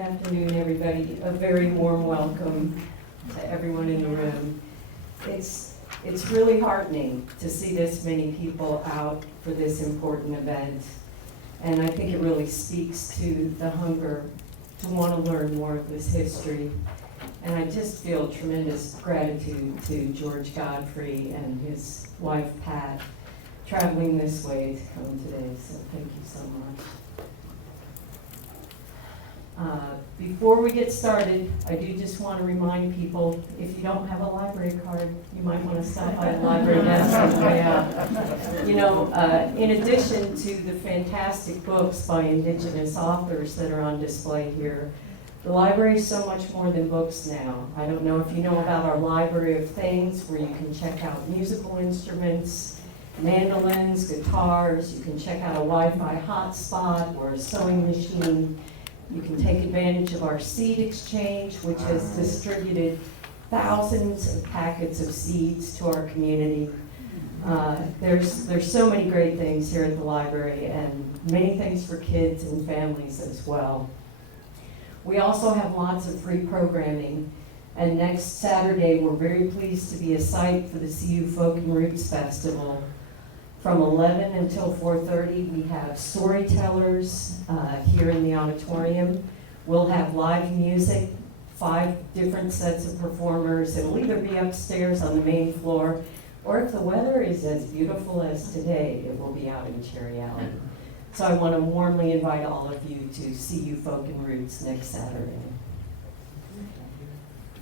afternoon, everybody. A very warm welcome to everyone in the room. It's really heartening to see this many people out for this important event. And I think it really speaks to the hunger to want to learn more of this history. And I just feel tremendous gratitude to George Godfrey and his wife, Pat, traveling this way to come today. So thank you so much. Before we get started, I do just want to remind people, if you don't have a library card, you might want to stop by the library desk on the way out. You know, in addition to the fantastic books by Indigenous authors that are on display here, the library is so much more than books now. I don't know if you know about our Library of Things, where you can check out musical instruments, mandolins, guitars. You can check out a Wi-Fi hotspot or a sewing machine. You can take advantage of our seed exchange, which has distributed thousands of packets of seeds to our community. There's so many great things here at the library, and many things for kids and families as well. We also have lots of free programming, and next Saturday we're very pleased to be a site for the CU Folk and Roots Festival. From 11 until 4:30, we have storytellers here in the auditorium. We'll have live music, 5 different sets of performers. It'll either be upstairs on the main floor, or if the weather is as beautiful as today, it will be out in Cherry Alley. So I want to warmly invite all of you to CU Folk and Roots next Saturday.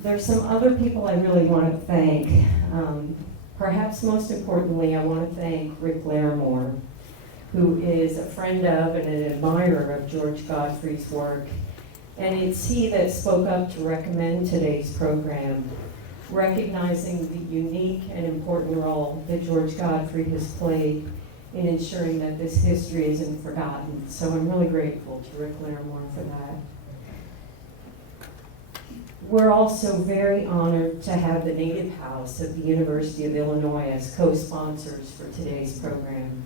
There's some other people I really want to thank. Perhaps most importantly, I want to thank Rick Larimore, who is a friend of and an admirer of George Godfrey's work. And it's he that spoke up to recommend today's program, recognizing the unique and important role that George Godfrey has played in ensuring that this history isn't forgotten. So I'm really grateful to Rick Larimore for that. We're also very honored to have the Native House at the University of Illinois as co-sponsors for today's program.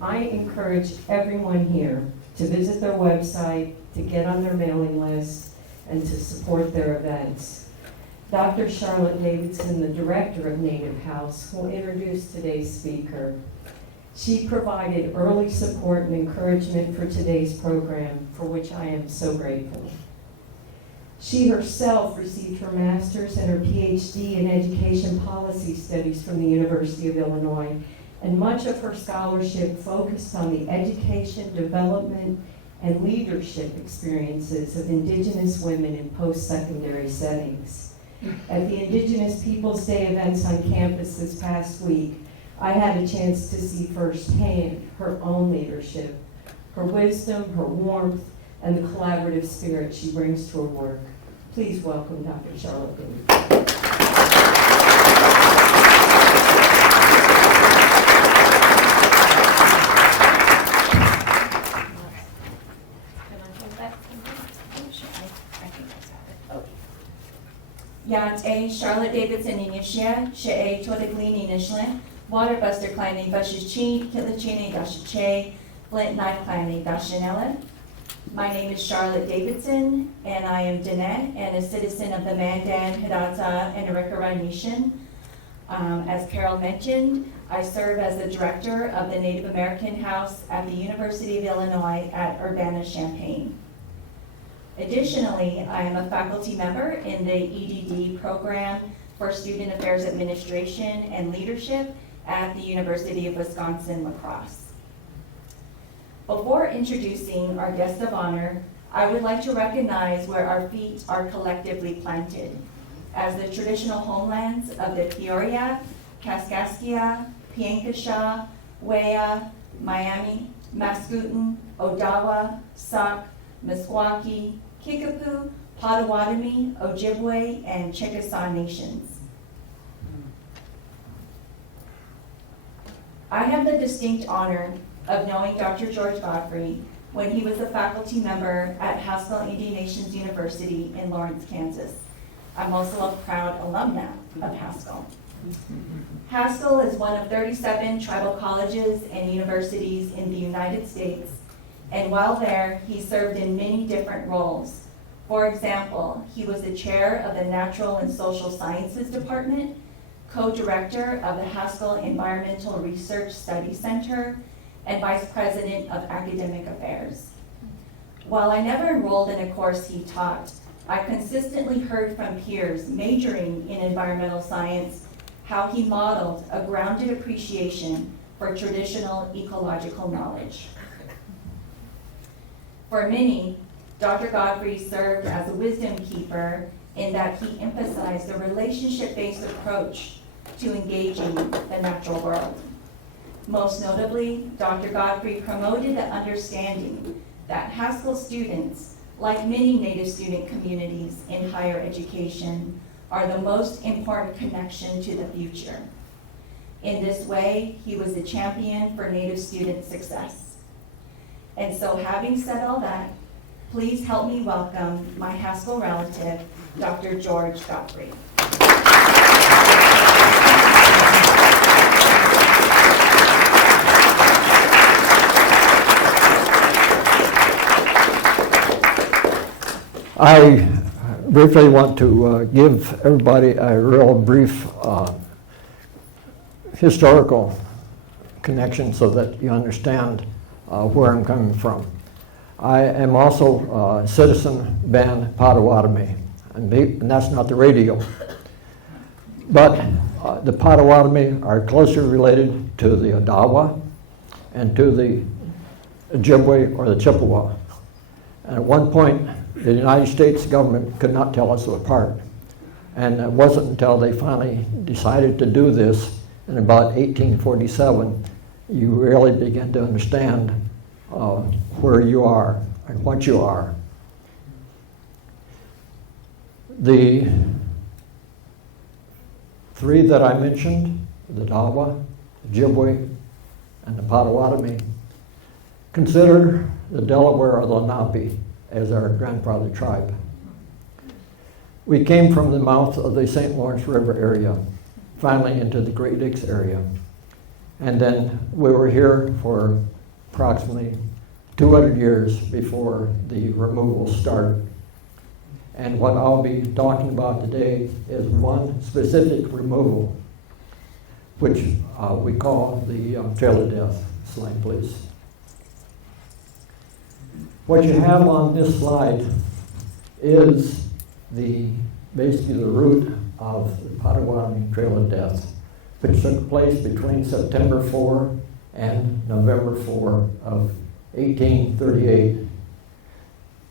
I encourage everyone here to visit their website, to get on their mailing list, and to support their events. Dr. Charlotte Davidson, the director of Native House, will introduce today's speaker. She provided early support and encouragement for today's program, for which I am so grateful. She herself received her master's and her PhD in education policy studies from the University of Illinois, and much of her scholarship focused on the education, development, and leadership experiences of Indigenous women in post-secondary settings. At the Indigenous Peoples Day events on campus this past week, I had a chance to see firsthand her own leadership, her wisdom, her warmth, and the collaborative spirit she brings to her work. Please welcome Dr. Charlotte Davidson. Yante, Charlotte Davidson Inishia, She'e Todeglini Nishlin, Waterbuster Kleine Vashichi, Kilachine Dashiche, Flint Knife Kleine Dashinella. My name is Charlotte Davidson, and I am Diné and a citizen of the Mandan, Hidatsa, and Arikara Nation. As Carol mentioned, I serve as the director of the Native American House at the University of Illinois at Urbana-Champaign. Additionally, I am a faculty member in the EDD program for Student Affairs Administration and Leadership at the University of Wisconsin-La Crosse. Before introducing our guest of honor, I would like to recognize where our feet are collectively planted as the traditional homelands of the Peoria, Kaskaskia, Piankashaw, Wea, Miami, Mascoutin, Odawa, Sauk, Meskwaki, Kickapoo, Potawatomi, Ojibwe, and Chickasaw nations. I have the distinct honor of knowing Dr. George Godfrey when he was a faculty member at Haskell Indian Nations University in Lawrence, Kansas. I'm also a proud alumna of Haskell. Haskell is one of 37 tribal colleges and universities in the United States, and while there, he served in many different roles, For example, he was the chair of the Natural and Social Sciences Department, co-director of the Haskell Environmental Research Study Center, and vice president of academic affairs. While I never enrolled in a course he taught, I consistently heard from peers majoring in environmental science how he modeled a grounded appreciation for traditional ecological knowledge. For many, Dr. Godfrey served as a wisdom keeper in that he emphasized the relationship-based approach to engaging the natural world. Most notably, Dr. Godfrey promoted the understanding that Haskell students, like many Native student communities in higher education, are the most important connection to the future. In this way, he was a champion for Native student success. And so, having said all that, please help me welcome my Haskell relative, Dr. George Godfrey. I briefly want to give everybody a real brief historical connection so that you understand where I'm coming from. I am also a citizen band Potawatomi, and that's not the radio. But the Potawatomi are closely related to the Odawa and to the Ojibwe or the Chippewa. And at one point, the United States government could not tell us apart. And it wasn't until they finally decided to do this in about 1847, you really begin to understand where you are and what you are. The three that I mentioned, the Dawa, the Ojibwe, and the Potawatomi, consider the Delaware or the Lenape as our grandfather tribe. We came from the mouth of the St. Lawrence River area, finally into the Great Lakes area. And then we were here for approximately 200 years before the removals started. And what I'll be talking about today is one specific removal, which we call the Trail of Death. Slide, please. What you have on this slide is basically the route of the Potawatomi Trail of Death, which took place between September 4 and November 4 of 1838.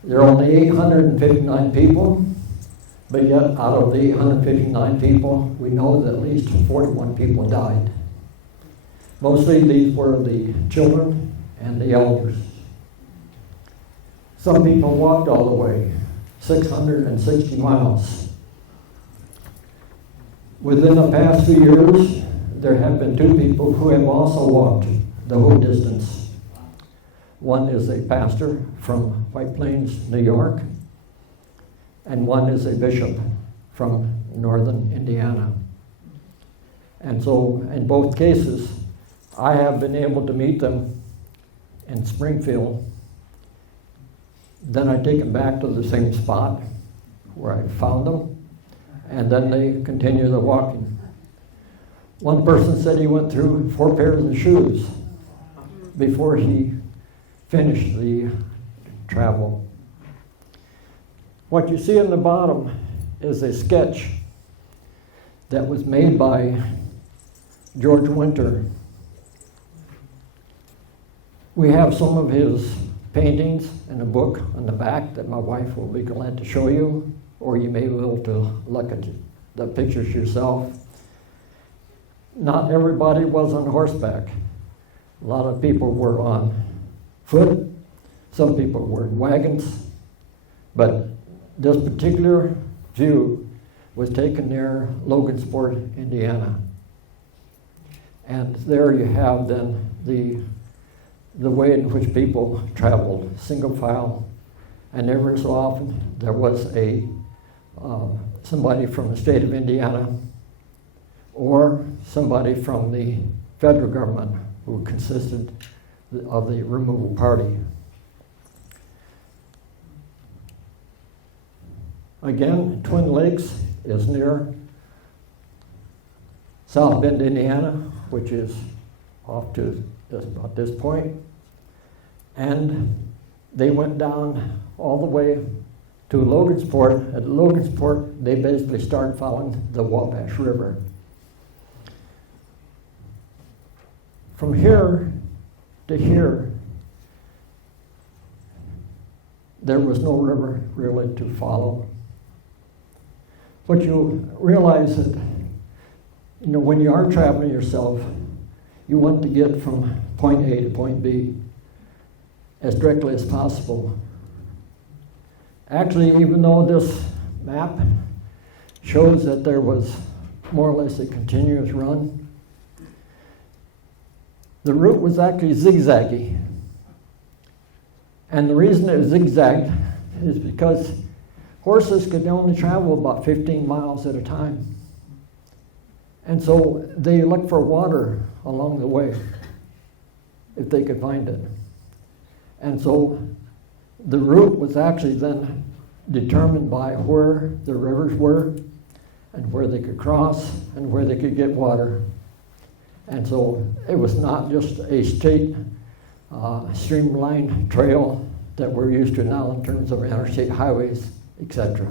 There are only 859 people, but yet out of the 859 people, we know that at least 41 people died. Mostly these were the children and the elders. Some people walked all the way, 660 miles. Within the past few years, there have been two people who have also walked the whole distance. One is a pastor from White Plains, New York, and one is a bishop from northern Indiana. And so in both cases, I have been able to meet them in Springfield. Then I take them back to the same spot where I found them, and then they continue the walking. One person said he went through 4 pairs of shoes before he finished the travel. What you see on the bottom is a sketch that was made by George Winter. We have some of his paintings in a book on the back that my wife will be glad to show you, or you may be able to look at the pictures yourself. Not everybody was on horseback. A lot of people were on foot. Some people were in wagons. But this particular view was taken near Logansport, Indiana. And there you have then the way in which people traveled, single file, and every so often there was somebody from the state of Indiana or somebody from the federal government who consisted of the removal party. Again, Twin Lakes is near South Bend, Indiana, which is off to about this point. And they went down all the way to Logansport. At Logansport, they basically started following the Wabash River. From here to here, there was no river really to follow. But you realize that, when you are traveling yourself, you want to get from point A to point B as directly as possible. Actually, even though this map shows that there was more or less a continuous run, the route was actually zigzaggy. And the reason it was zigzagged is because horses could only travel about 15 miles at a time. And so they looked for water along the way, if they could find it. And so the route was actually then determined by where the rivers were and where they could cross and where they could get water. And so it was not just a straight streamlined trail that we're used to now in terms of interstate highways, etc.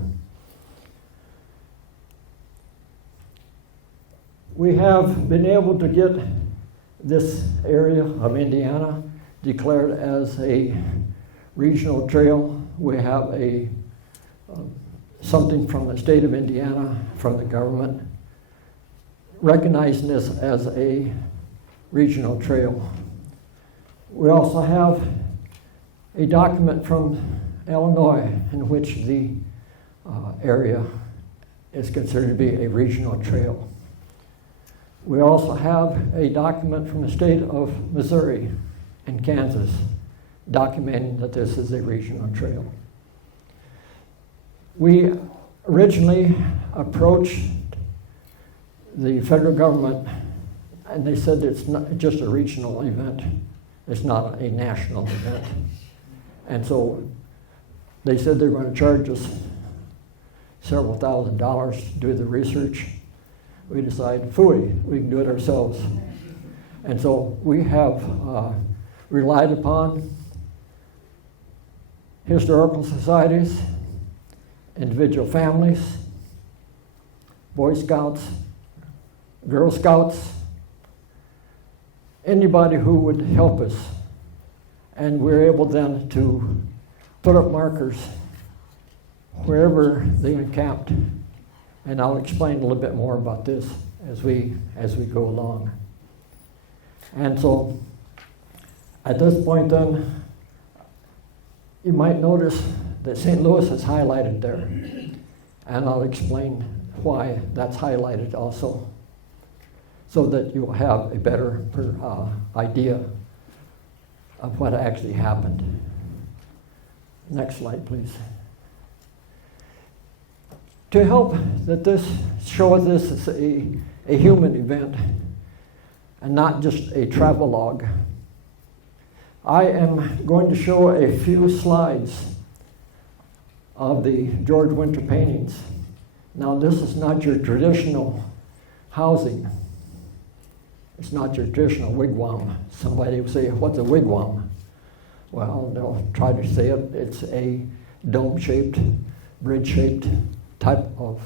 We have been able to get this area of Indiana declared as a regional trail. We have something from the state of Indiana, from the government, recognizing this as a regional trail. We also have a document from Illinois in which the area is considered to be a regional trail. We also have a document from the state of Missouri and Kansas documenting that this is a regional trail. We originally approached the federal government and they said it's not just a regional event, it's not a national event. And so they said they're going to charge us several $1,000s to do the research. We decided, phooey, we can do it ourselves. And so we have relied upon historical societies, individual families, Boy Scouts, Girl Scouts, anybody who would help us. And we're able then to put up markers wherever they encamped. And I'll explain a little bit more about this as we go along. And so at this point then, you might notice that St. Louis is highlighted there. And I'll explain why that's highlighted also, so that you'll have a better idea of what actually happened. Next slide, please. To help that this show this is a human event and not just a travelogue, I am going to show a few slides of the George Winter paintings. Now, this is not your traditional housing. It's not your traditional wigwam. Somebody will say, what's a wigwam? Well, they'll try to say it. It's a dome-shaped, bridge-shaped type of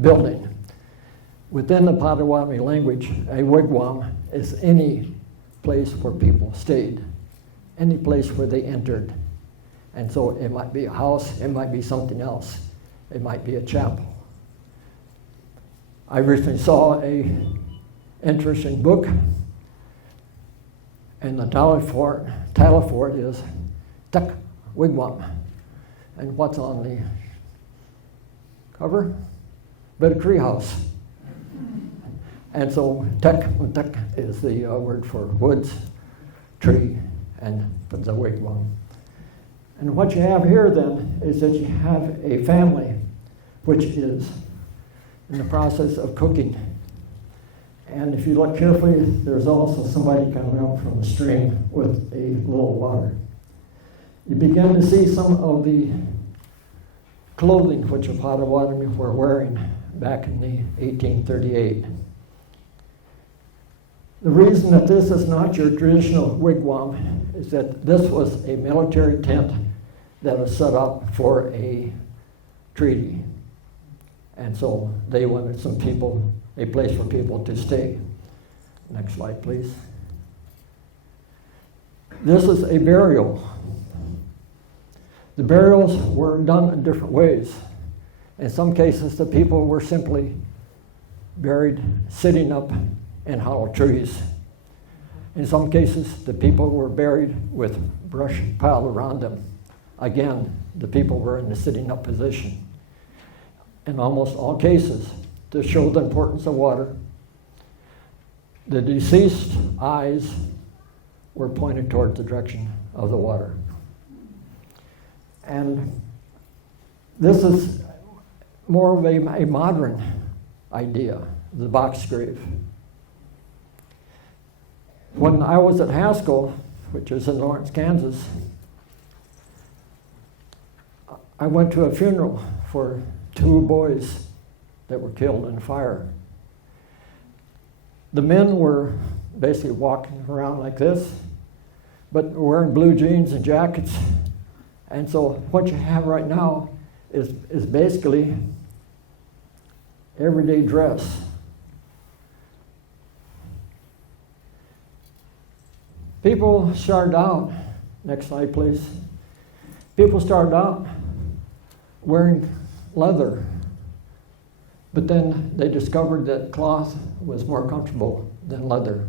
building. Within the Potawatomi language, a wigwam is any place where people stayed, any place where they entered. And so it might be a house, it might be something else. It might be a chapel. I recently saw an interesting book, and the title for it is Tuck Wigwam. And what's on the cover? Bit of treehouse. And so Tuck is the word for woods, tree, and the wigwam. And what you have here then is that you have a family which is in the process of cooking. And if you look carefully, there's also somebody coming up from the stream with a little water. You begin to see some of the clothing which the Potawatomi were wearing back in the 1838. The reason that this is not your traditional wigwam is that this was a military tent that was set up for a treaty. And so they wanted a place for people to stay. Next slide, please. This is a burial. The burials were done in different ways. In some cases, the people were simply buried sitting up in hollow trees. In some cases, the people were buried with brush piled around them. Again, the people were in the sitting up position. In almost all cases, to show the importance of water, the deceased eyes were pointed towards the direction of the water. And this is more of a modern idea, the box grave. When I was at Haskell, which is in Lawrence, Kansas, I went to a funeral for 2 boys that were killed in a fire. The men were basically walking around like this, but wearing blue jeans and jackets. And so what you have right now is basically everyday dress. People started out, next slide please, people started out wearing leather, but then they discovered that cloth was more comfortable than leather.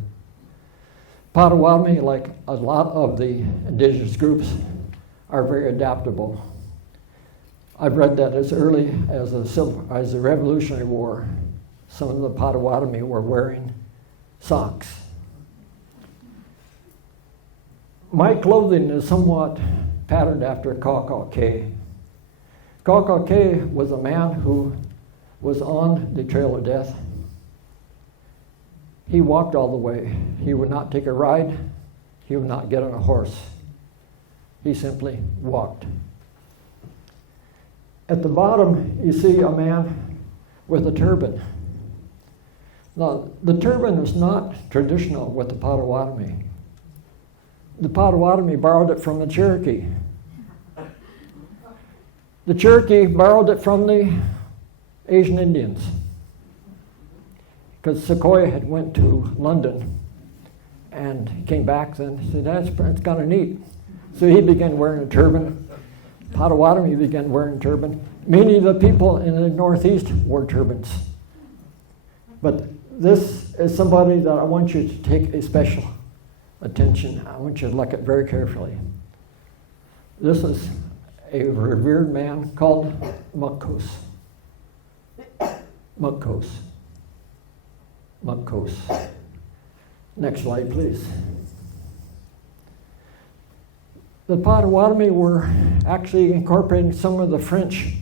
Potawatomi, like a lot of the indigenous groups, are very adaptable. I've read that as early as the Revolutionary War, some of the Potawatomi were wearing socks. My clothing is somewhat patterned after Kawkawkee. Kawkawkee was a man who was on the Trail of Death. He walked all the way. He would not take a ride. He would not get on a horse. He simply walked. At the bottom, you see a man with a turban. Now, the turban is not traditional with the Potawatomi. The Potawatomi borrowed it from the Cherokee. The Cherokee borrowed it from the Asian Indians, because Sequoyah had went to London and he came back then and said, that's kind of neat. So he began wearing a turban. Potawatomi began wearing a turban. Many of the people in the Northeast wore turbans. But this is somebody that I want you to take a special attention. I want you to look at very carefully. This is a revered man called Muckos. Muckos. Muckos. Next slide, please. The Potawatomi were actually incorporating some of the French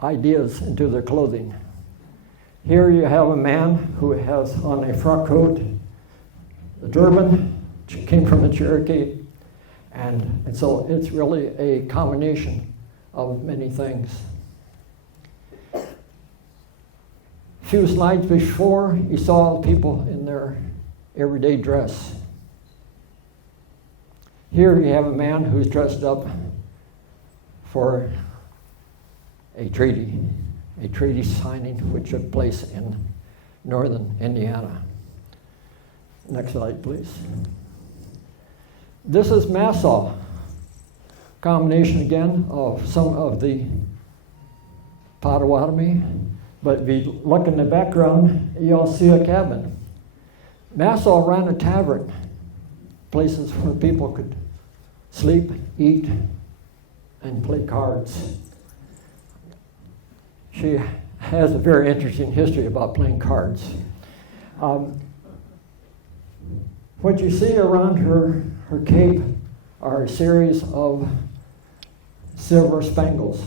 ideas into their clothing. Here you have a man who has on a frock coat, the turban, which came from the Cherokee, and so it's really a combination of many things. A few slides before, you saw people in their everyday dress. Here you have a man who's dressed up for a treaty signing which took place in northern Indiana. Next slide, please. This is Massaw, combination again of some of the Potawatomi, but if you look in the background, you'll see a cabin. Massaw ran a tavern, places where people could sleep, eat, and play cards. She has a very interesting history about playing cards. What you see around her cape are a series of silver spangles.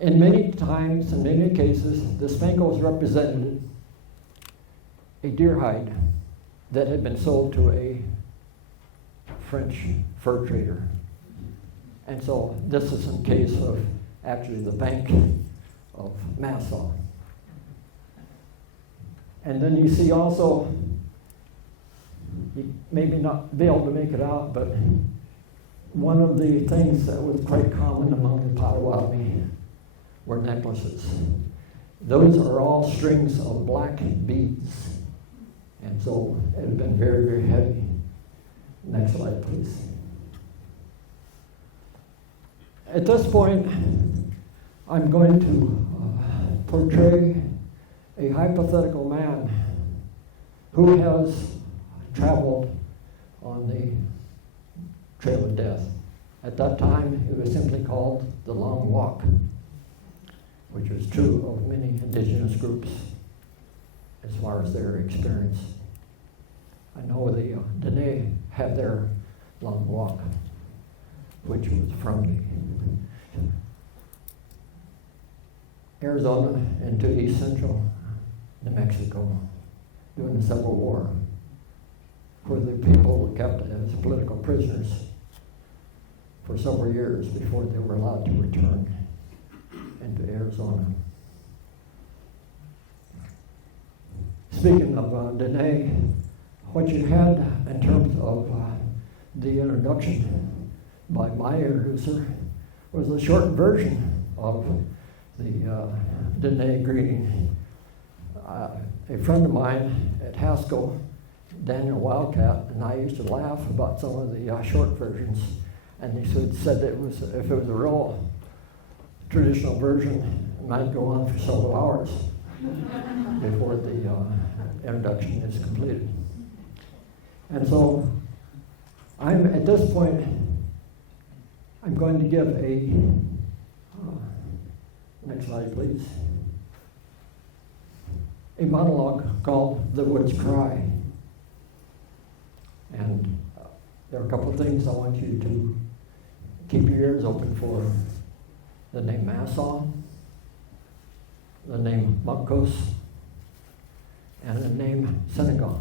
In many times, in many cases, the spangles represented a deer hide that had been sold to a French fur trader. And so this is in case of actually the bank of Nassau. And then you see also, you maybe not be able to make it out, but one of the things that was quite common among the Potawatomi were necklaces. Those are all strings of black beads. And so it had been very, very heavy. Next slide, please. At this point, I'm going to portray a hypothetical man who has traveled on the Trail of Death. At that time, it was simply called the Long Walk, which is true of many indigenous groups as far as their experience. I know the Dene had their Long Walk, which was from Arizona into east central New Mexico during the Civil War, where the people were kept as political prisoners for several years before they were allowed to return into Arizona. Speaking of Dene, what you had in terms of the introduction by my introducer was a short version of the Dene greeting. A friend of mine at Haskell, Daniel Wildcat, and I used to laugh about some of the short versions, and he said that if it was a real traditional version, it might go on for several hours before the introduction is completed. And so at this point, I'm going to give a, next slide please, a monologue called The Woods Cry. And there are a couple of things I want you to keep your ears open for. The name Nassau, the name Mukos, and the name Senegal,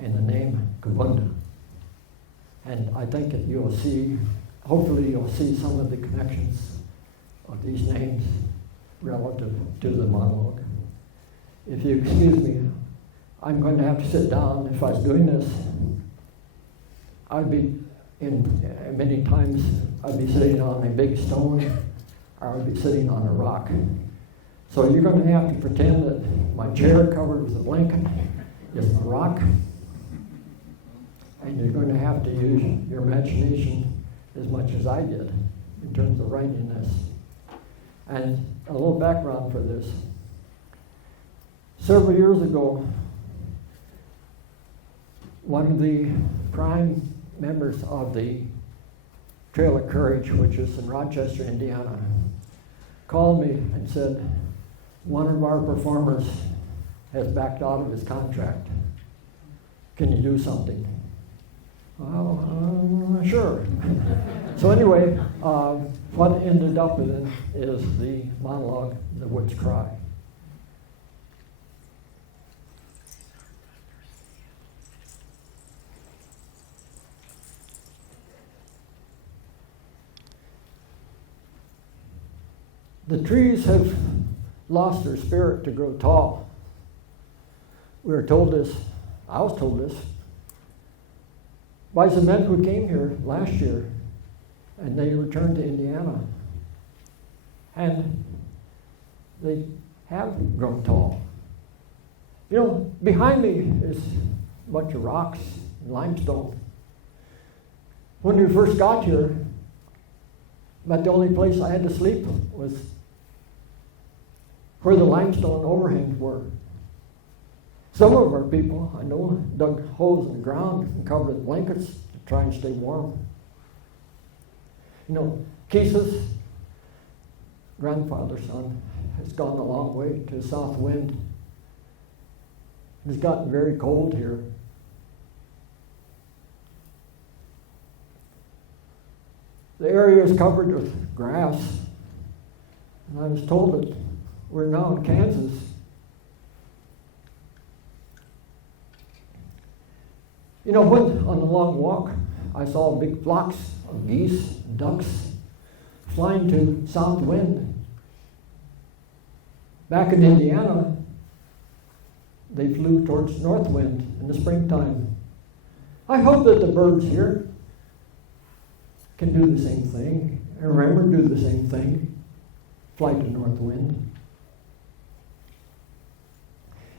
and the name Kabunda. And I think that you'll see, hopefully you'll see some of the connections of these names relative to the monologue. If you excuse me, I'm going to have to sit down. If I was doing this, I'd be many times I'd be sitting on a big stone, or I'd be sitting on a rock. So you're going to have to pretend that my chair covered with a blanket is a rock, and you're going to have to use your imagination as much as I did in terms of writing this. And a little background for this. Several years ago, one of the prime members of the Trail of Courage, which is in Rochester, Indiana, called me and said, one of our performers has backed out of his contract. Can you do something? Well, sure. So anyway, what ended up with it is the monologue, The Woods Cry. The trees have lost their spirit to grow tall. We were told this, I was told this, by some men who came here last year, and they returned to Indiana. And they have grown tall. You know, behind me is a bunch of rocks and limestone. When we first got here, about the only place I had to sleep was where the limestone overhangs were. Some of our people, I know, dug holes in the ground and covered with blankets to try and stay warm. You know, Keith's grandfather's son has gone a long way to the south wind. It's gotten very cold here. The area is covered with grass. And I was told that we're now in Kansas. You know, when on the long walk, I saw big flocks of geese, ducks, flying to south wind. Back in Indiana, they flew towards north wind in the springtime. I hope that the birds here can do the same thing, and remember to do the same thing, fly to north wind.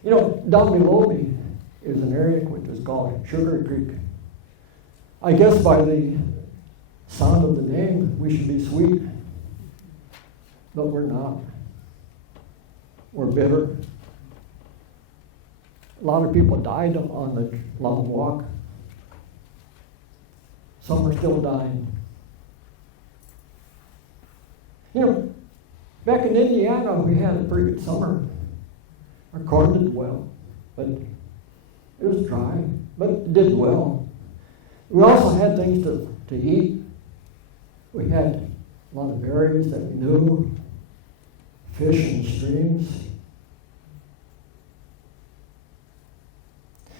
You know, down below me is an area which is called Sugar Creek. I guess by the sound of the name, we should be sweet, but we're not. We're bitter. A lot of people died on the long walk. Some are still dying. You know, back in Indiana, we had a pretty good summer. Our corn did well, but it was dry, but it did well. We also had things to eat. We had a lot of berries that we knew, fish in streams.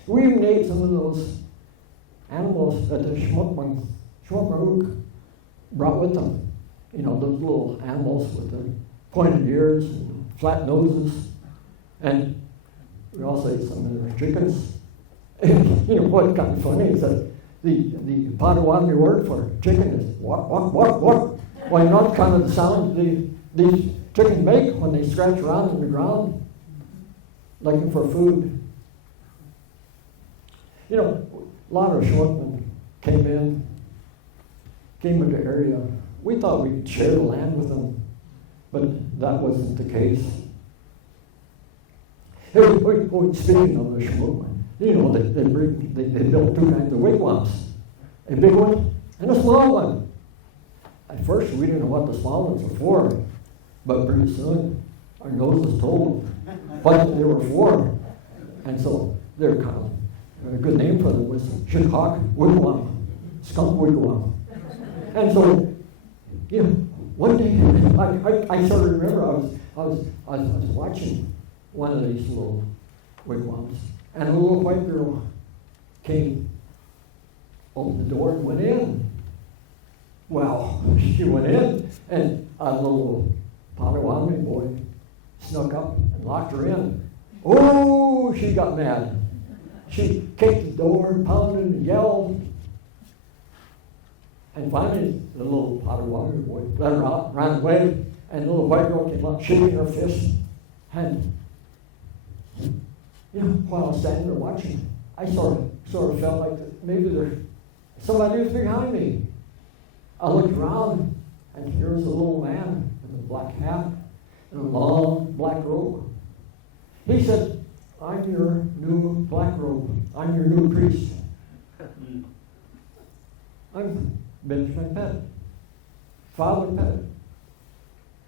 We even ate some of those animals that the Shmokmarook brought with them. You know, those little animals with the pointed ears and flat noses. And we also ate some of their chickens. And, you know, what's kind of funny is that the Potawatomi word for chicken is what. Well, you know, kind of the sound these chickens make when they scratch around in the ground looking for food. You know, a lot of Shortmen came into the area. We thought we'd share the land with them, but that wasn't the case. Hey, speaking of the Shortmen, you know, they built two kinds of wigwams, a big one and a small one. At first, we didn't know what the small ones were for, but pretty soon, our noses told what they were for. And so they're kind of, a good name for them was Chicago Wigwam, Skunk Wigwam. And so, you know, one day, I sort of remember I was watching one of these little wigwams, and a little white girl came, opened the door and went in. Well, she went in, and a little Potawatomi boy snuck up and locked her in. Oh, she got mad. She kicked the door, pounded and yelled. And finally, the little Potawatomi boy let her out, ran away, and the little white girl came up, shaking her fist. And, you know, while I was standing there watching, I sort of felt like maybe somebody was behind me. I looked around, and here was a little man with a black hat and a long black robe. He said, "I'm your new black robe. I'm your new priest. I'm Benjamin Pettit, Father Pettit."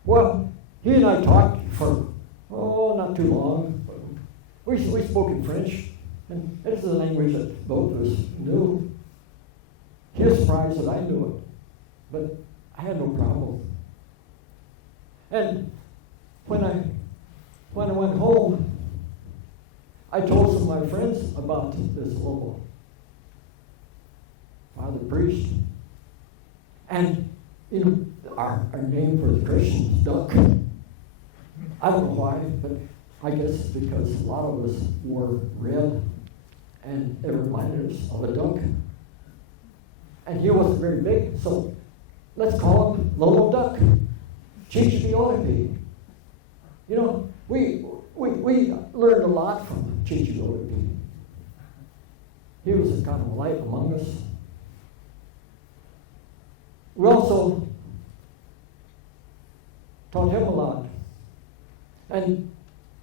Well, he and I talked for, not too long. We spoke in French, and it's a language that both of us knew. He was surprised that I knew it, but I had no problem. And when I went home, I told some of my friends about this local Father Priest. And, you know, our name for the Christians is Duck. I don't know why, but I guess it's because a lot of us wore red, and it reminded us of a duck. And he wasn't very big, so let's call him Lolo Duck. Chichi-Otepi. You know, we learned a lot from Chichi-Otepi. He was a kind of light among us. We also taught him a lot. And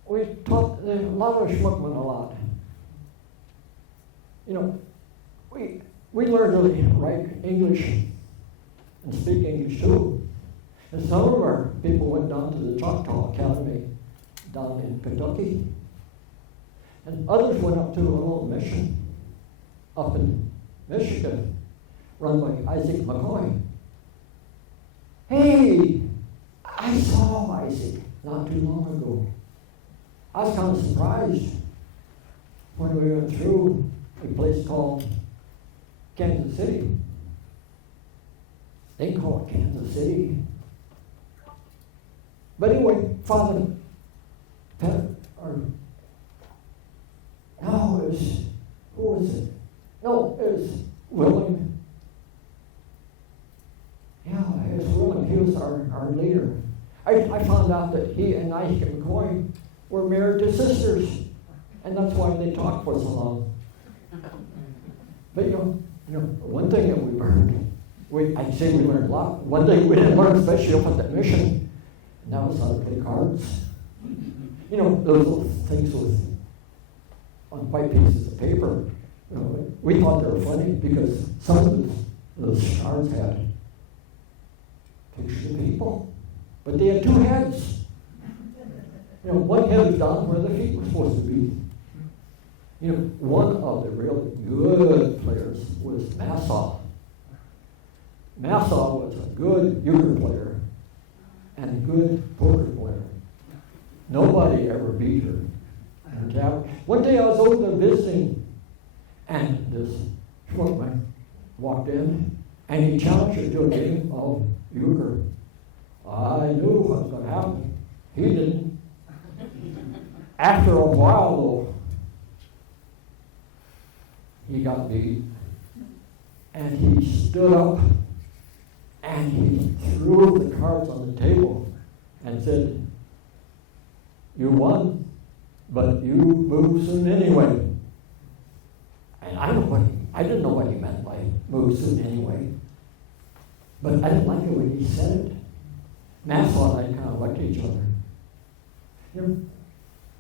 we taught a lot of Shmukman a lot. You know, we learned to write English and speak English too. And some of our people went down to the Choctaw Academy down in Kentucky. And others went up to a little mission up in Michigan, run by Isaac McCoy. Hey, I saw Isaac not too long ago. I was kind of surprised when we went through a place called Kansas City. They call it Kansas City. But anyway, Father who was it? No, it was William. Yeah, it was William. He was our leader. I found out that he and Ike McCoy were married to sisters, and that's why they talked for so long. But you know, one thing that we learned, I'd say we learned a lot. One thing we didn't learn, especially up at that mission, and that was how to play cards. You know, those little things on white pieces of paper. You know, we thought they were funny because some of those cards had pictures of people, but they had two heads. You know, one head was down where the feet were supposed to be. You know, one of the really good players was Massaw. Massaw was a good euchre player and a good poker player. Nobody ever beat her. One day I was over there visiting, and this short man walked in, and he challenged her to a game of euchre. I knew what was going to happen. He didn't. After a while, though, he got beat, and he stood up, and he threw the cards on the table and said, "You won, but you move soon anyway." And I didn't know what he meant by move soon anyway. But I didn't like it when he said it. Massaw and I kind of liked each other. You know,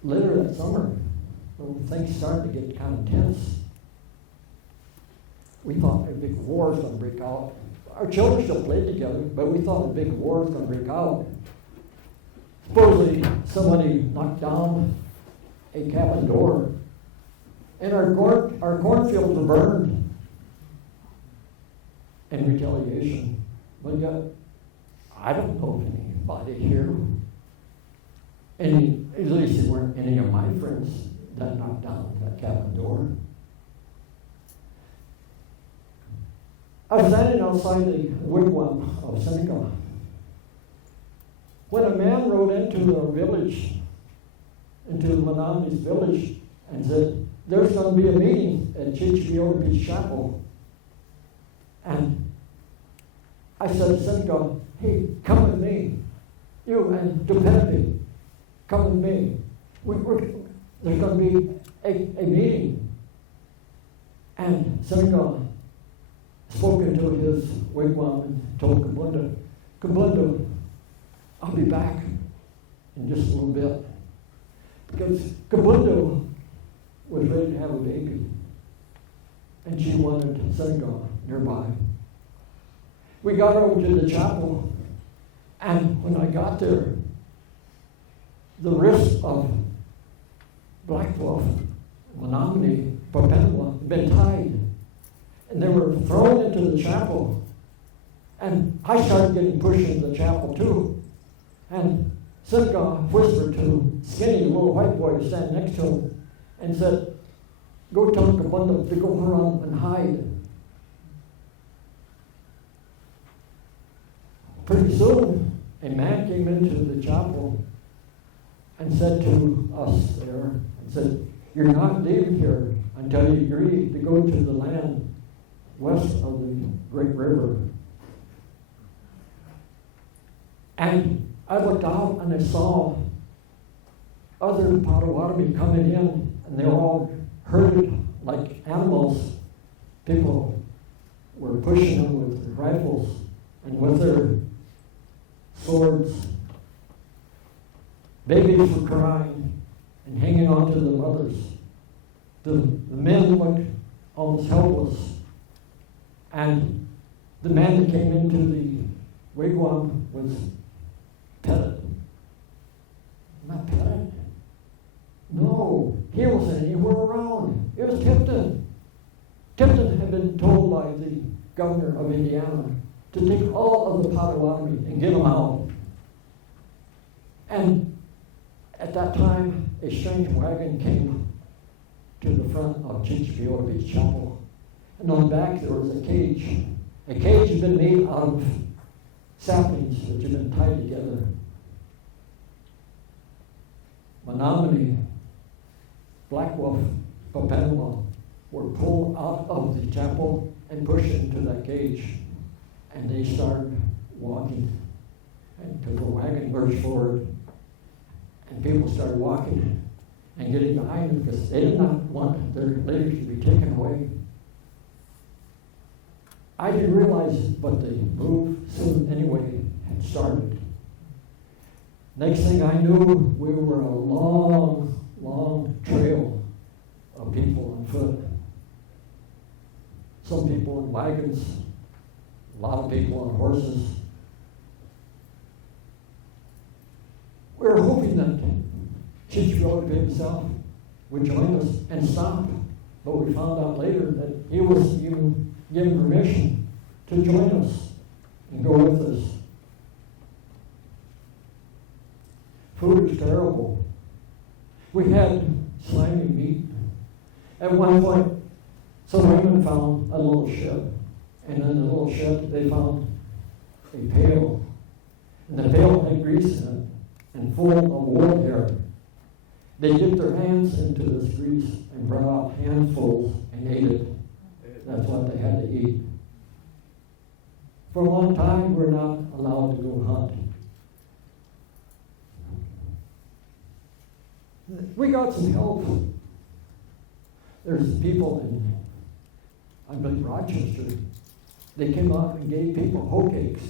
later that summer, when things started to get kind of tense, we thought a big war was going to break out. Our children still played together, but we thought a big war was going to break out. Supposedly, somebody knocked down a cabin door, and our cornfields were burned in retaliation. But yet, I don't know of anybody here, at least there weren't any of my friends that knocked down that cabin door. I was standing outside the wigwam of Seneca when a man rode into the village, into Menominey's village, and said, "There's going to be a meeting at Chichipiota Beach Chapel." And I said to Seneca, "Hey, come with me. You and Dupepe, come with me. There's going to be a meeting." And Seneca spoke into his wigwam and told Kabunda, "I'll be back in just a little bit." Because Kabunda was ready to have a baby, and she wanted Seneca nearby. We got over to the chapel, and when I got there, the wrists of Black Wolf, Menominee, Popenola had been tied, and they were thrown into the chapel. And I started getting pushed into the chapel too. And Seneca whispered to Skinny, the little white boy standing next to him, and said, "Go tell Kabunda to go around and hide." Pretty soon, a man came into the chapel and said to us there, and said, "You're not leaving here until you agree to go to the land west of the Great River." And I looked out and I saw other Potawatomi coming in, and they were all herded like animals. People were pushing them with their rifles and with their swords. Babies were crying and hanging on to their mothers. The men looked almost helpless. And the man that came into the wigwam was Pettit. Not Pettit. No, he wasn't anywhere around. It was Tipton. Tipton had been told by the governor of Indiana to take all of the Potawatomi and get them out. And at that time, a strange wagon came to the front of Chichipiota Beach Chapel. And on the back there was a cage. A cage had been made out of saplings which have been tied together. Menominee, Black Wolf, Papanoa were pulled out of the chapel and pushed into that cage. And they started walking until the wagon burst forward. And people started walking and getting behind them because they did not want their leaders to be taken away. I didn't realize, but the move soon anyway had started. Next thing I knew, we were a long, long trail of people on foot. Some people in wagons, a lot of people on horses. We were hoping that Chief Godfrey himself would join us and stop, but we found out later that he was even given permission to join us and go with us. Food was terrible. We had slimy meat. At one point, some women found a little shed, and in the little shed they found a pail, and the pail had grease in it and full of wool hair. They dipped their hands into this grease and brought out handfuls and ate it. That's what they had to eat. For a long time, we're not allowed to go hunt. We got some help. There's people in, I believe, Rochester. They came out and gave people hoe cakes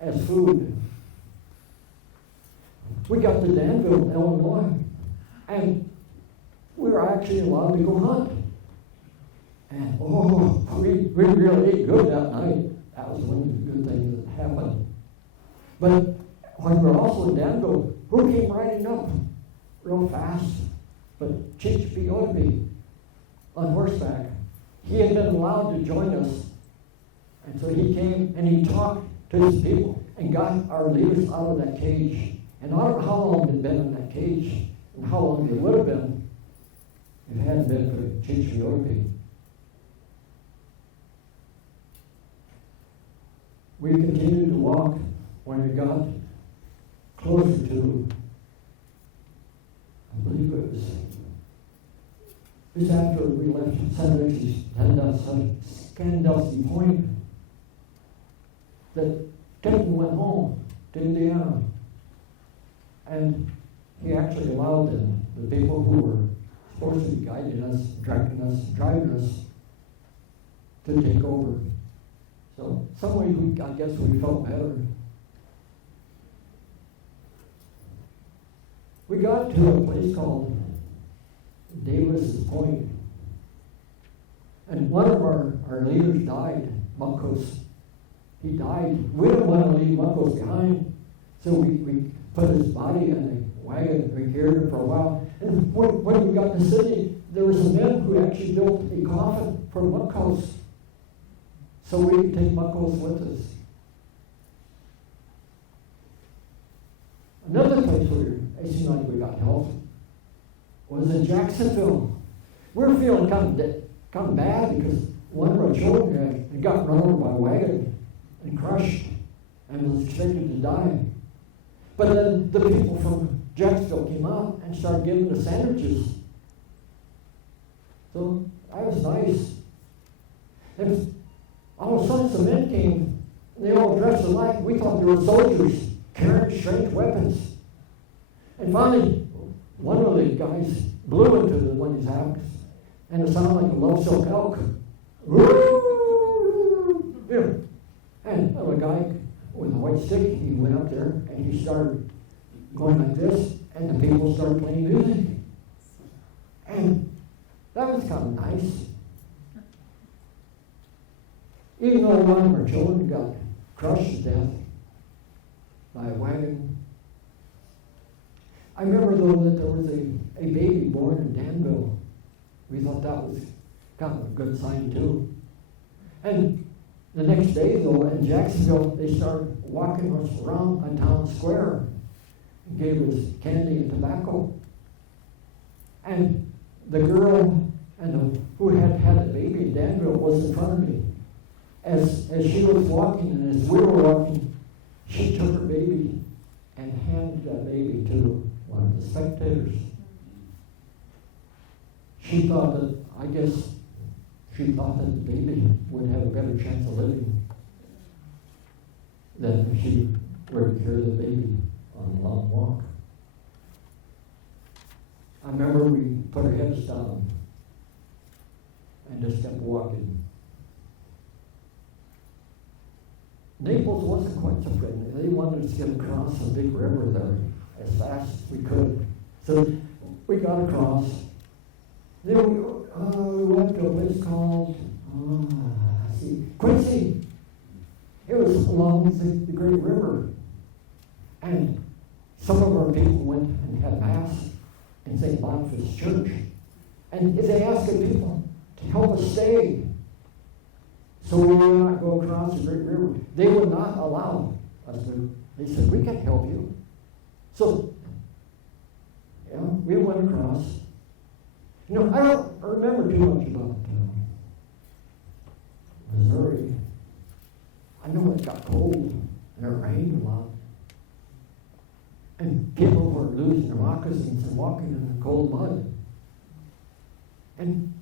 as food. We got to Danville, Illinois, and we were actually allowed to go hunt. And we really ate good that night. That was one of the good things that happened. But when we were also in Danville, who came riding up real fast? But Chief Godfrey on horseback. He had been allowed to join us. And so he came and he talked to his people and got our leaders out of that cage. And I don't know how long they'd been in that cage and how long they would have been if it hadn't been for Chief Godfrey. We continued to walk when we got closer to, I believe it was just after we left Sandusky Point, that Kenton went home to Indiana. And he actually allowed the people who were supposed to be guiding us, directing us, driving us to take over. So some way I guess we felt better. We got to a place called Davison's Point. And one of our leaders died, Munkos. He died. We didn't want to leave Munkos behind. So we put his body in a wagon. We carried him for a while. And when we got to the city, there were some men who actually built a coffin for Munkos so we could take Munkos with us. Another place where it seemed like we got help was in Jacksonville. We were feeling kind of bad because one of our children had got run over by a wagon and crushed and was expected to die. But then the people from Jacksonville came out and started giving us sandwiches. So that was nice. And all of a sudden some men came, and they all dressed alike. We thought they were soldiers carrying strange weapons. And finally, one of the guys blew into one of these houses, and it sounded like a love silk elk. And a guy with a white stick, he went up there and he started going like this, and the people started playing music. And that was kind of nice. Even though one of our children got crushed to death by a wagon. I remember though that there was a baby born in Danville. We thought that was kind of a good sign too. And the next day though in Jacksonville, they started walking us around a town square and gave us candy and tobacco. And the girl who had had a baby in Danville was in front of me. as she was walking and as we were walking, she took her baby and handed that baby to one of the spectators. She thought that, I guess, she thought that the baby would have a better chance of living than if she were to carry the baby on a long walk. I remember we put our heads down and just kept walking. Naples wasn't quite so friendly. They wanted us to get across the big river there as fast as we could. So we got across. Then we went to a place called, Quincy. It was along the great river. And some of our people went and had mass in St. Boniface Church. And they asked the people to help us stay so we would not go across the great river. They would not allow us to. They said, we can help you. So, yeah, we went across. You know, I don't remember too much about Missouri. I know it got cold and it rained a lot. And people were losing their moccasins and walking in the cold mud. And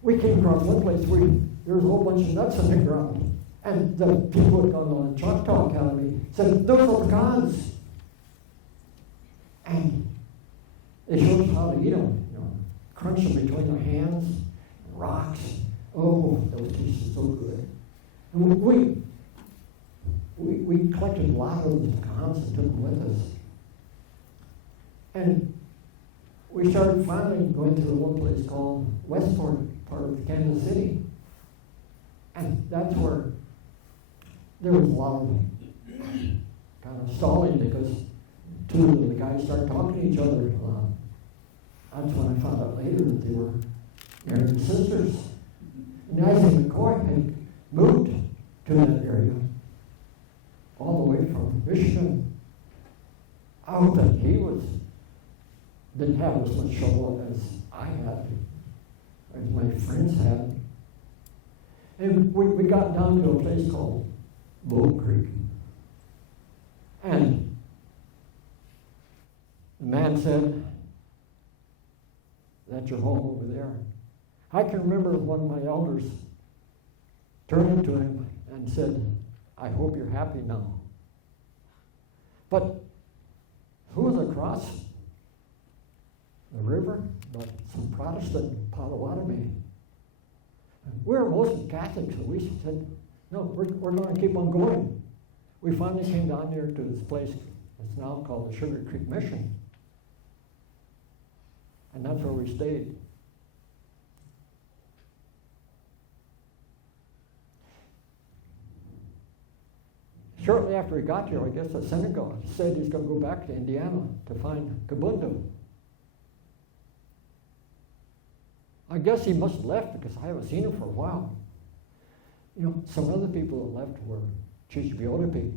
we came across one place where there was a whole bunch of nuts on the ground. And the people who had gone on the Choctaw Academy said, those are pecans. And they showed us how to eat them. You know, crunch them between their hands, and rocks. Oh, those tasted so good. And we collected a lot of those pecans and took them with us. And we started finally going to one place called Westport, part of Kansas City. And that's where there was a lot of kind of stalling because two of the guys started talking to each other a lot. That's when I found out later that they were married sisters. And Isaac McCoy had moved to that area all the way from Michigan. I don't think he didn't have as much trouble as I had, as my friends had. And we got down to a place called Bull Creek. And the man said, that's your home over there. I can remember one of my elders turning to him and said, I hope you're happy now. But who was across the river but some Protestant Potawatomi? We were mostly Catholics, so we said, no, we're going to keep on going. We finally came down here to this place. It's now called the Sugar Creek Mission. And that's where we stayed. Shortly after we got here, I guess the Senegal said he's going to go back to Indiana to find Kabundo. I guess he must have left because I haven't seen him for a while. You know, some other people that left were Chichibiotipi.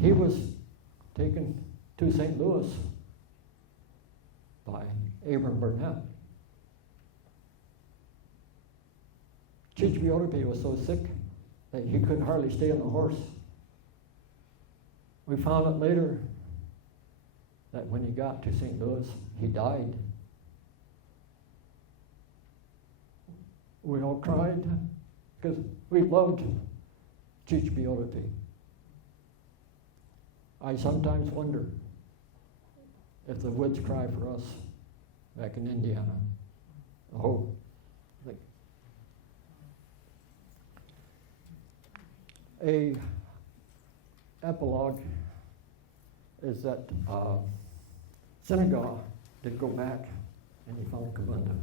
He was taken to St. Louis by Abram Burnett. Chichibiotipi was so sick that he couldn't hardly stay on the horse. We found out later that when he got to St. Louis, he died. We all cried because we loved Chichibiotipi. I sometimes wonder if the woods cry for us back in Indiana. Oh, a epilogue is that Senegal did go back and he found Kabunda.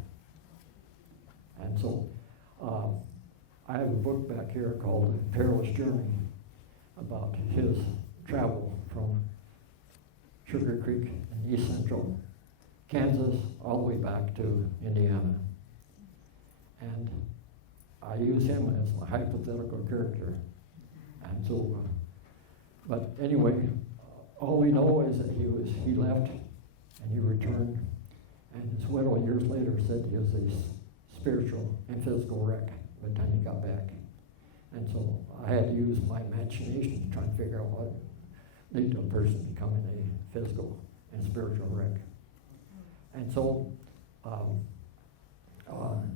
And so I have a book back here called Perilous Journey about his travel from Sugar Creek in east central Kansas all the way back to Indiana. And I use him as my hypothetical character. And so, but anyway, all we know is that he left and he returned, and his widow years later said he was a spiritual and physical wreck by the time he got back. And so I had to use my imagination to try and figure out what lead to a person becoming a physical and spiritual wreck. And so,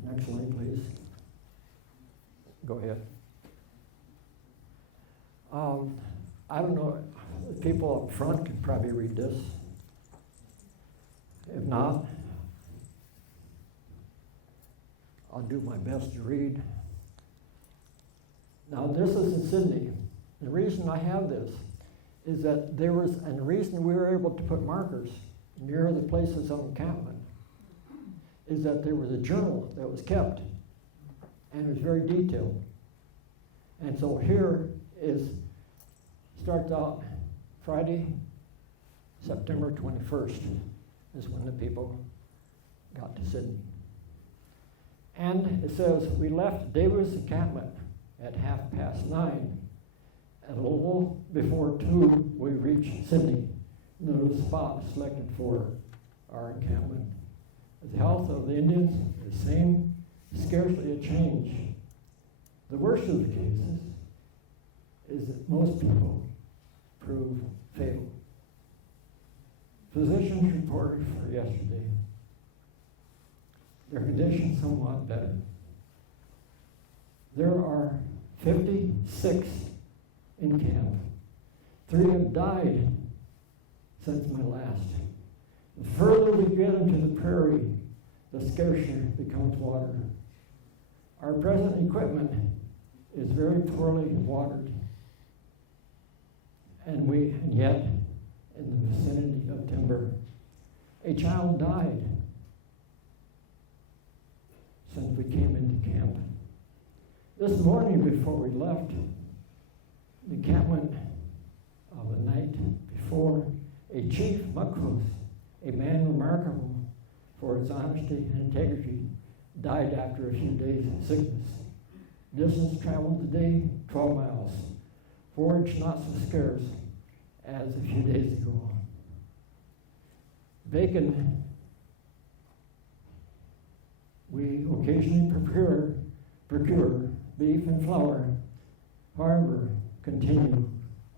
next slide, please. Go ahead. I don't know, the people up front can probably read this. If not, I'll do my best to read. Now, this is in Sydney. The reason I have this is that there was, and the reason we were able to put markers near the places of encampment is that there was a journal that was kept, and it was very detailed. And so here starts out Friday, September 21st is when the people got to Sydney. And it says, we left Davidson encampment at 9:30. At a little before 2, we reached Sydney, the spot selected for our encampment. The health of the Indians, the same, scarcely a change. The worst of the cases is that most people prove fatal. Physicians reported for yesterday, their condition somewhat better. There are 56 in camp. 3 have died since my last. The further we get into the prairie, the scarcer becomes water. Our present equipment is very poorly watered, and yet, in the vicinity of timber, a child died since we came into camp. This morning before we left, the encampment of the night before, a chief Makos, a man remarkable for his honesty and integrity, died after a few days of sickness. Distance traveled today, 12 miles. Forage not so scarce as a few days ago. Bacon, we occasionally procure beef and flour. However, continue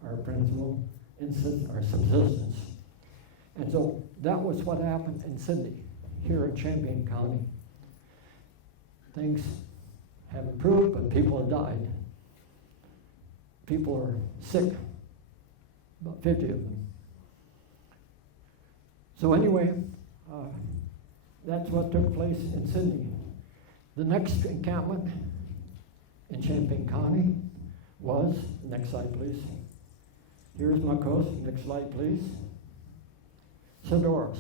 our principle in our subsistence. And so that was what happened in Sydney, here in Champaign County. Things have improved, but people have died. People are sick, about 50 of them. So anyway, that's what took place in Sydney. The next encampment in Champaign County was, next slide please. Here's Makos, next slide please. Sedoras.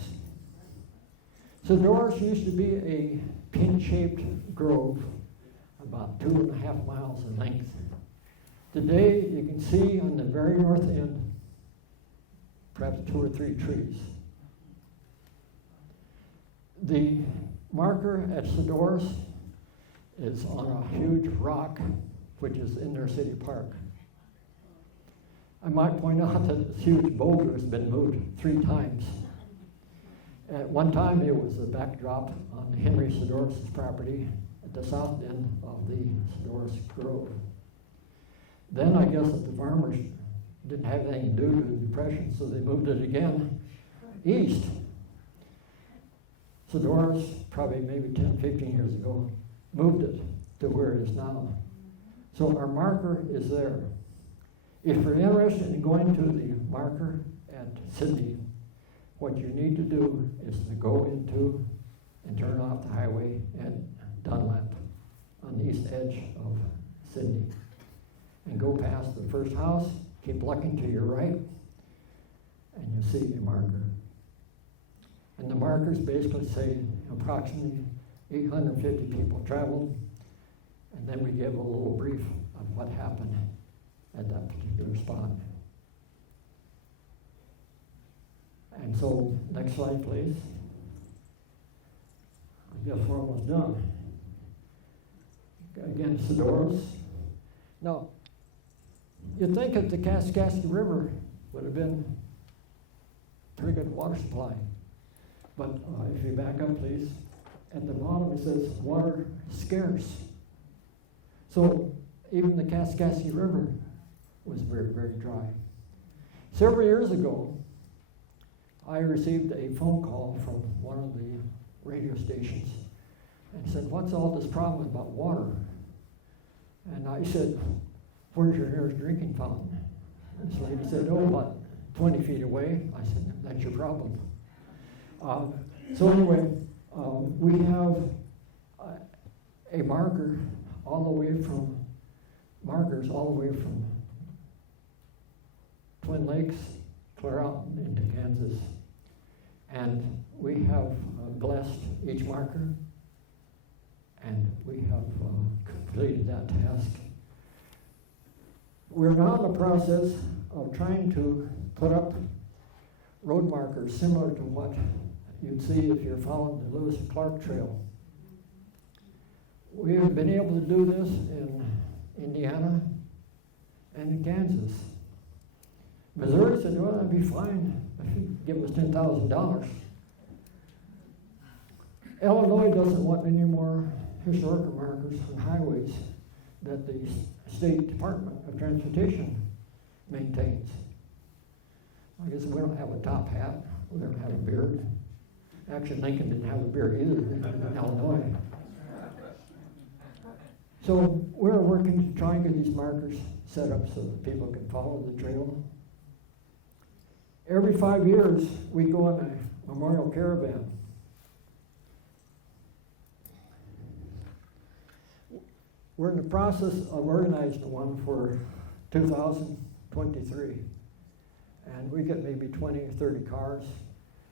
Sedoras used to be a pin-shaped grove about 2.5 miles in length. Today you can see on the very north end perhaps 2 or 3 trees. The marker at Sedoras is on a huge rock which is in their city park. I might point out that this huge boulder has been moved 3 times. At one time it was a backdrop on Henry Sedoras' property at the south end of the Sedoras Grove. Then I guess that the farmers didn't have anything to do with the depression, so they moved it again east. Sedoras, probably maybe 10, 15 years ago, moved it to where it is now. So our marker is there. If you're interested in going to the marker at Sydney, what you need to do is to go into and turn off the highway at Dunlap on the east edge of Sydney. And go past the first house, keep looking to your right, and you'll see a marker. And the markers basically say approximately 850 people traveled, and then we give a little brief of what happened at that particular spot. And so, next slide, please. I guess we're almost done. Again, Sedoras. Now, you'd think that the Kaskaskia River would have been a pretty good water supply. But if you back up, please, at the bottom it says water scarce. So even the Kaskaskia River was very, very dry. Several years ago, I received a phone call from one of the radio stations and said, "What's all this problem about water?" And I said, "Where's your nearest drinking fountain?" And this lady said, "Oh, about 20 feet away." I said, "That's your problem." So anyway, we have a markers all the way from Twin Lakes clear out into Kansas. And we have blessed each marker, and we have completed that task. We're now in the process of trying to put up road markers similar to what you'd see if you're following the Lewis and Clark Trail. We have been able to do this in Indiana and in Kansas. Missouri said, "Well, that'd be fine if you give us $10,000. Illinois doesn't want any more historical markers on highways that the State Department of Transportation maintains. I guess we don't have a top hat. We don't have a beard. Actually, Lincoln didn't have a beard either in Illinois. So we're working to try and get these markers set up so that people can follow the trail. Every 5 years, we go on a memorial caravan. We're in the process of organizing one for 2023. And we get maybe 20 or 30 cars,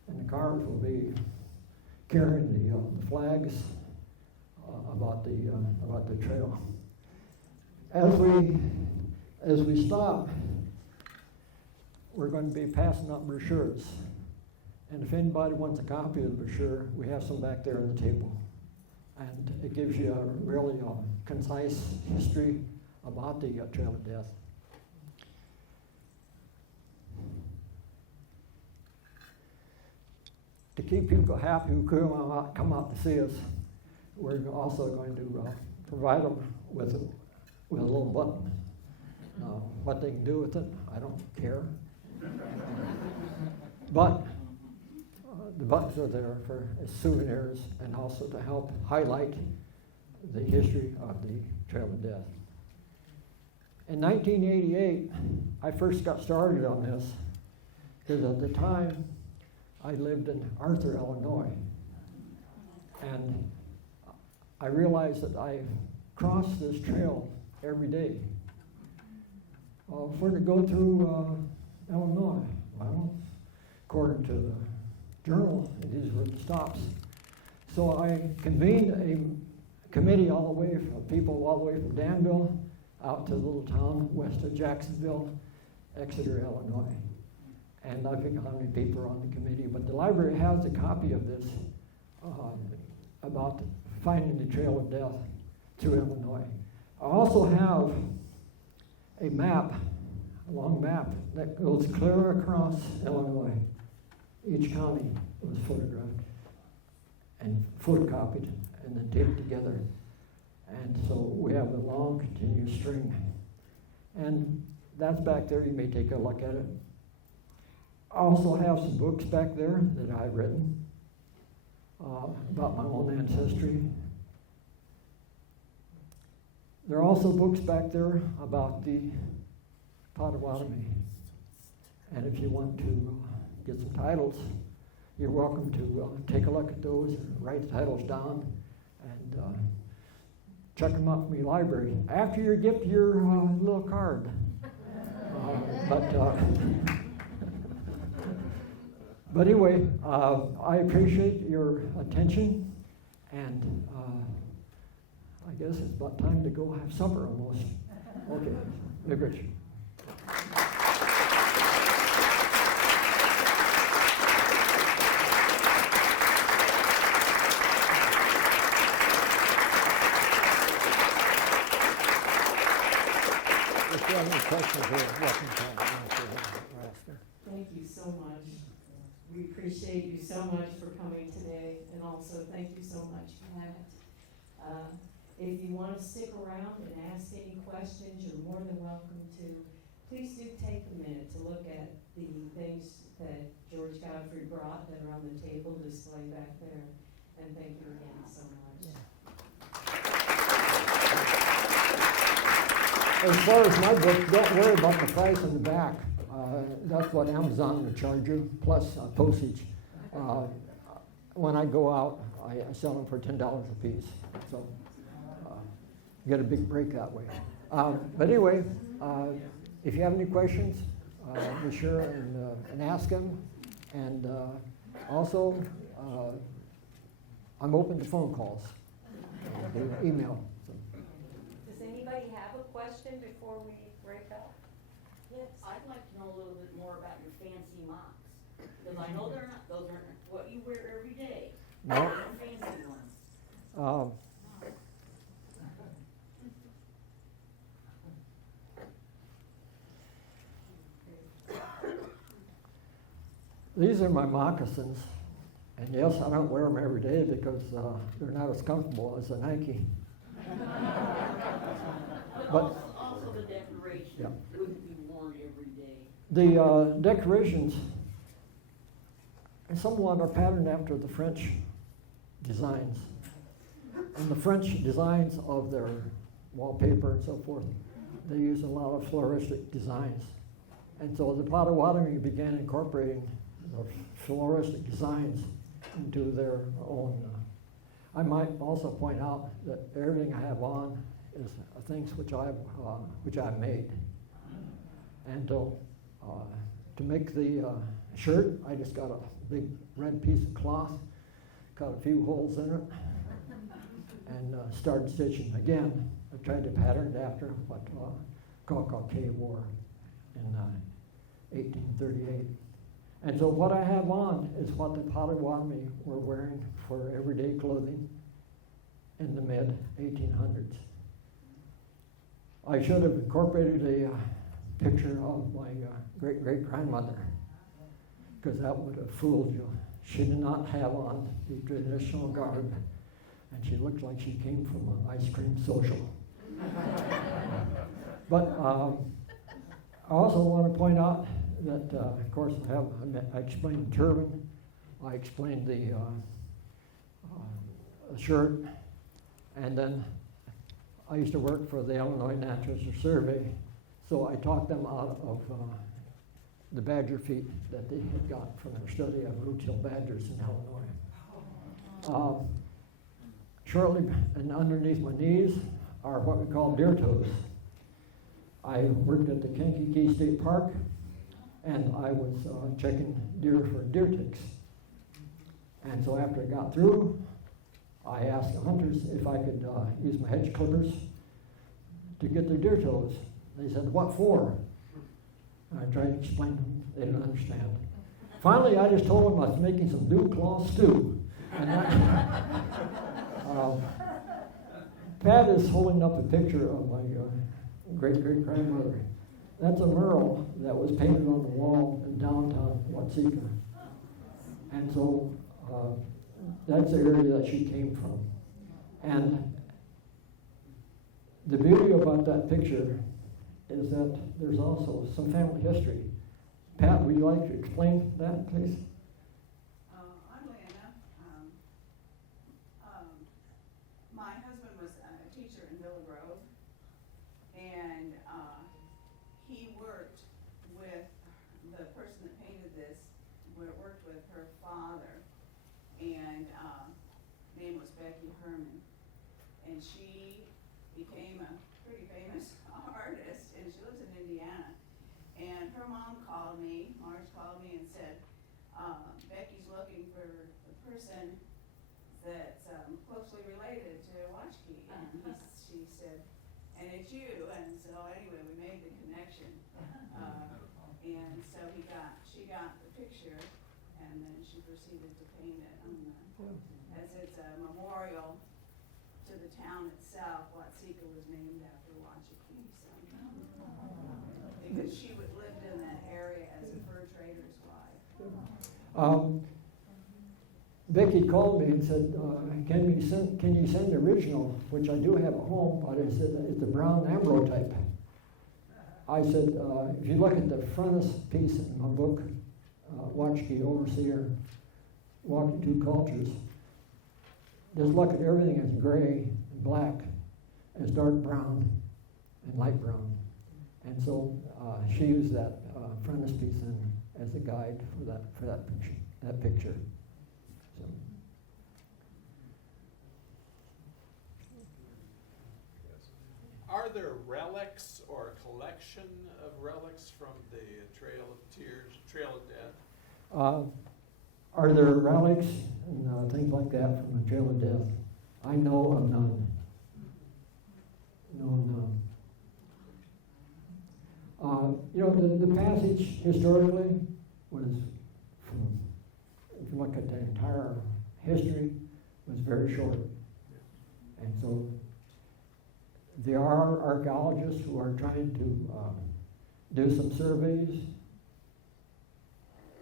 and the cars will be carrying the flags about the trail. As we stop, we're going to be passing out brochures. And if anybody wants a copy of the brochure, we have some back there on the table. And it gives you a really concise history about the Trail of Death. To keep people happy who come out to see us, we're also going to provide them with a little button. Now, what they can do with it, I don't care. But the buttons are there for as souvenirs and also to help highlight the history of the Trail of Death. In 1988, I first got started on this because at the time I lived in Arthur, Illinois, and I realized that I crossed this trail every day. If we're to go through Illinois, well, according to the journal, these were the stops. So I convened a committee all the way from people all the way from Danville out to the little town west of Jacksonville, Exeter, Illinois. And I forget how many people are on the committee, but the library has a copy of this about finding the Trail of Death through Illinois. I also have a map, a long map, that goes clear across Illinois. Each county was photographed and photocopied and then taped together. And so we have a long continuous string. And that's back there. You may take a look at it. I also have some books back there that I've written about my own ancestry. There are also books back there about the Potawatomi. And if you want to get some titles, you're welcome to take a look at those and write the titles down and check them out from your library. After you get your little card. But anyway, I appreciate your attention, and I guess it's about time to go have supper almost. Okay, Big Rich. If you have any questions, you're welcome to ask her. Thank you so much. We appreciate you so much for coming today, and also thank you so much, Pat. If you want to stick around and ask any questions, you're more than welcome to. Please do take a minute to look at the things that George Godfrey brought that are on the table displayed back there. And thank you again so much. As far as my book, don't worry about the price on the back. That's what Amazon will charge you, plus postage. When I go out, I sell them for $10 a piece. So you get a big break that way. But anyway, if you have any questions, be sure and ask them. And also, I'm open to phone calls, email. So. Does anybody have a question before we break up? Yes, I'd like to know a little bit more about your fancy mocks. Because I know those aren't what you wear every day. No. They're fancy ones. These are my moccasins. And yes, I don't wear them every day because they're not as comfortable as a Nike. But also the decoration wouldn't be worn every day. The decorations, somewhat are patterned after the French designs. And the French designs of their wallpaper and so forth, they use a lot of floristic designs. And so the Potawatomi began incorporating the floristic designs into their own. I might also point out that everything I have on is things which I've made. And to make the shirt, I just got a big red piece of cloth, cut a few holes in it, and started stitching. Again, I tried to pattern it after what Kakake wore in 1838. And so what I have on is what the Potawatomi were wearing for everyday clothing in the mid-1800s. I should have incorporated a picture of my great-great-grandmother, because that would have fooled you. She did not have on the traditional garb, and she looked like she came from an ice cream social. But I also want to point out that, of course, I explained the turban, I explained the shirt, and then I used to work for the Illinois Natural Survey, so I taught them out of the badger feet that they had got from their study of root-tailed badgers in Illinois. Shortly and underneath my knees are what we call deer toes. I worked at the Kankakee State Park, and I was checking deer for deer ticks. And so after I got through, I asked the hunters if I could use my hedge clippers to get their deer toes. They said, "What for?" And I tried to explain to them. They didn't understand. Finally, I just told them I was making some dew claw stew. And Pat is holding up a picture of my great-great-grandmother. That's a mural that was painted on the wall in downtown Watseka. And so that's the area that she came from. And the beauty about that picture is that there's also some family history. Pat, would you like to explain that, please? Oddly enough, my husband was a teacher in Villa Grove, and he worked with the person that painted this, worked with her father, and name was Becky Herman, and she became a pretty famous artist, and she lives in Indiana. And her mom called me, Marge called me and said, Becky's looking for a person that's closely related to Watchekee. And she said, and it's you. And so anyway, we made the connection. And so she got the picture, and then she proceeded to paint it as it's a memorial to the town itself. Watseka was named after Watchekee, so because she lived in that area as a fur trader's wife. Vicki called me and said, can you send the original, which I do have at home, but it's a brown ambrotype. I said, if you look at the frontispiece in my book, Watchekee, Overseer, Walking Two Cultures, just look at everything as gray and black, as dark brown and light brown. And so she used that frontispiece as a guide for that picture. So. Are there relics or a collection of relics from the Trail of Tears, Trail of Death? Are there relics and things like that from the Trail of Death? I know of none. None. The passage historically was from, if you look at the entire history, was very short. And so there are archaeologists who are trying to do some surveys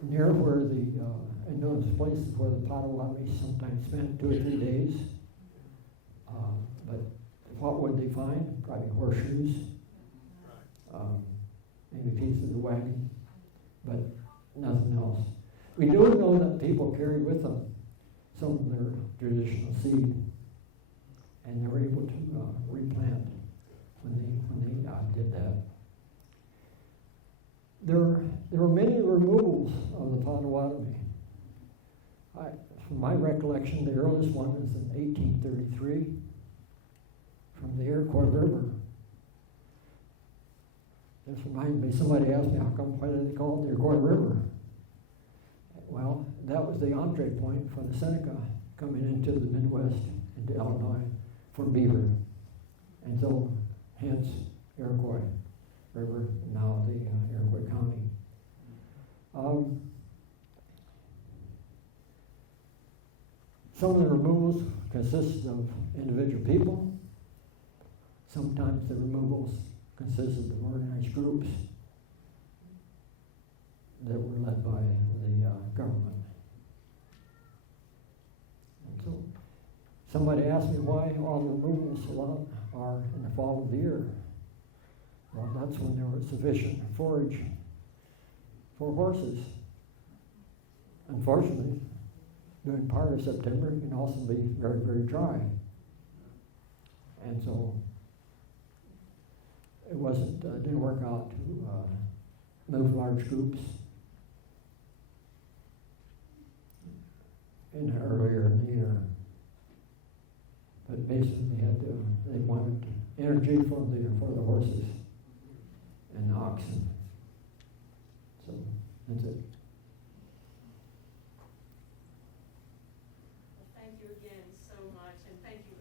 near where in those places where the Potawatomi sometimes spent 2 or 3 days. But what would they find? Probably horseshoes, maybe pieces of wagon, but nothing else. We do know that people carried with them some of their traditional seed, and they were able to replant when they did that. There were many removals of the Potawatomi. From my recollection, the earliest one is in 1833 from the Iroquois River. This reminds me, somebody asked me, why do they call it the Iroquois River? Well, that was the entree point for the Seneca coming into the Midwest, into Illinois, for beaver. And so, hence, Iroquois River, now the Iroquois County. Some of the removals consist of individual people. Sometimes the removals consisted of organized groups that were led by the government. And so, somebody asked me why all the removals are in the fall of the year. Well, that's when there was sufficient forage for horses. Unfortunately, during part of September, it can also be very, very dry. And so it didn't work out to move large groups earlier in the year. But basically they wanted energy for the horses and the oxen. So that's it. Well, thank you again so much, and thank you